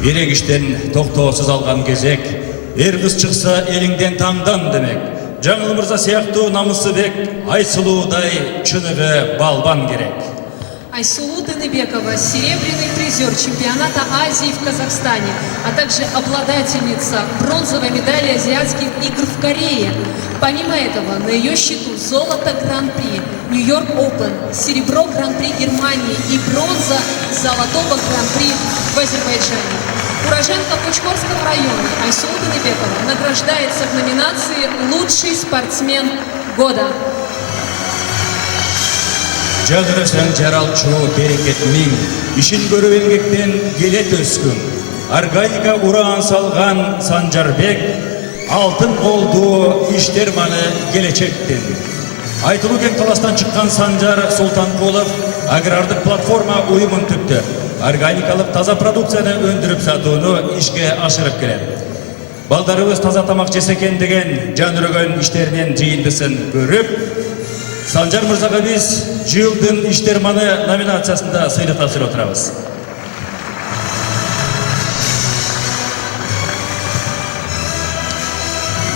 Ерегіштен тоқтаусыз алған кезек, ер қыз шықса еліңден таңдан демек. Жаңыл Мырза сияқты намысы бек, Айсұлудай чынығы балбан керек. Айсулу Тыныбекова, серебряный призер чемпионата Азии в Казахстане, а также обладательница бронзовой медали Азиатских игр в Корее. Помимо этого, на ее счету золото Гран-при Нью-Йорк Open, серебро Гран-при Германии и бронза золотого Гран-при в Азербайджане. Уроженка Пучкорского района Айсулу Тыныбекова награждается в номинации «Лучший спортсмен года». Жадырышын жаралчу берекет миң, ишин көріп еңбектен келет өскін. Органика уран салған Санжарбек, алтын қолду іштерманы келечектен. Айтылу кең таластан шыққан Санжар Сұлтанқұлов агрардық платформа ұйымын түпті. Органикалық таза продукцияны өндіріп сатуыны ішке ашырып келеді. Балдарыбыз таза тамақ жесекен деген жанырыгөн іштерінен жиындысын көріп, Санжар Мырзаға біз жылдың іштерманы номинациясында сыйлық тапсырып отырабыз.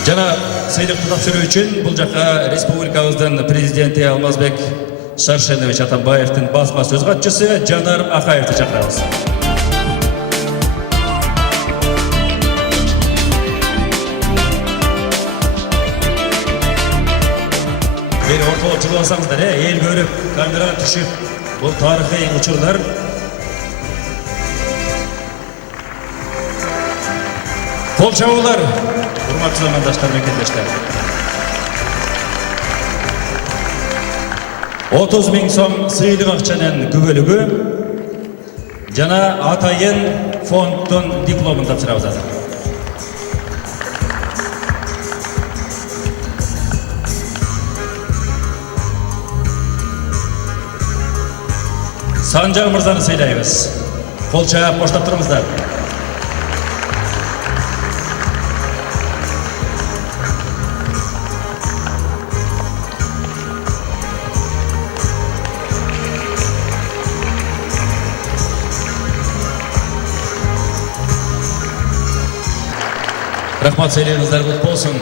Жана сыйлықты тапсыру үшін бұл жаққа республикабыздың президенті Алмазбек Шаршенович Атамбаевтың басма сөз хатшысы Жанар Ақаевты шақырабыз. Бері орталық жылы алсаңыздар, ел көріп, камера түшіп, бұл тарихи ұшырлар. Қол шабулар, құрметті замандаштар мен кендештер. 30 000 сом сыйлық ақшанын күбөлүгү жана атайын фондтун дипломын тапсырабыз азыр. Санжар Мырзаны сыйлайбыз. Қол шаап қоштап тұрыңыздар. Рахмат, сыйларыңыздар құтты болсын.